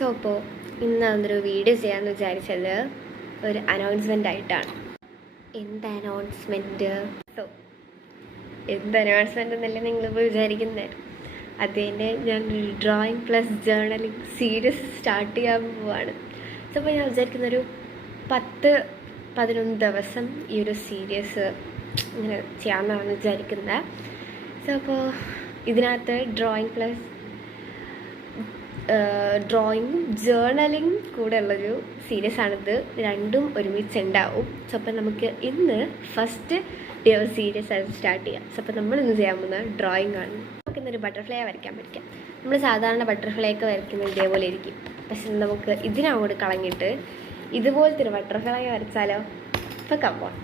So അപ്പോൾ ഇന്ന് അതൊരു വീഡിയോ ചെയ്യാമെന്ന് വിചാരിച്ചത് ഒരു അനൗൺസ്മെൻ്റ് ആയിട്ടാണ്. എന്ത് അനൗൺസ്മെൻറ്റ്? സോ എന്ത് അനൗൺസ്മെൻ്റ് എന്നല്ലേ നിങ്ങളിപ്പോൾ വിചാരിക്കുന്നത്? അതിൻ്റെ ഞാൻ drawing plus journalling series start ചെയ്യാൻ പോവാണ്. സോ അപ്പോൾ ഞാൻ വിചാരിക്കുന്നൊരു 10-11 ദിവസം ഈ ഒരു സീരീസ് ഇങ്ങനെ ചെയ്യാമെന്നാണ് വിചാരിക്കുന്നത്. സോ അപ്പോൾ ഇതിനകത്ത് ഡ്രോയിങ്ങും ജേർണലിങ് കൂടെ ഉള്ളൊരു സീരീസ് ആണിത്. രണ്ടും ഒരുമിച്ചുണ്ടാവും. സോ അപ്പം നമുക്ക് ഇന്ന് ഫസ്റ്റ് ഡേ ഓഫ് സീരീസ് ആയിട്ട് സ്റ്റാർട്ട് ചെയ്യാം. സോ അപ്പം നമ്മളിന്ന് ചെയ്യാൻ പോകുന്നത് ഡ്രോയിങ് ആണ്. നമുക്കിന്നൊരു ബട്ടർഫ്ലൈ വരയ്ക്കാൻ പഠിക്കാം. നമ്മൾ സാധാരണ ബട്ടർഫ്ലൈ ഒക്കെ വരയ്ക്കുന്നത് ഇതേപോലെ ഇരിക്കും. പക്ഷെ നമുക്ക് ഇതിനങ്ങോട്ട് കളഞ്ഞിട്ട് ഇതുപോലത്തെ ഒരു ബട്ടർഫ്ലൈ വരച്ചാലോ? ഇപ്പം കമ്പോൺ.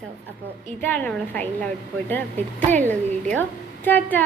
സോ അപ്പോൾ ഇതാണ് നമ്മുടെ ഫൈനൽ ഔട്ട്പുട്ട്. അപ്പോൾ ഇത്രയുള്ള വീഡിയോ. ടാറ്റാ.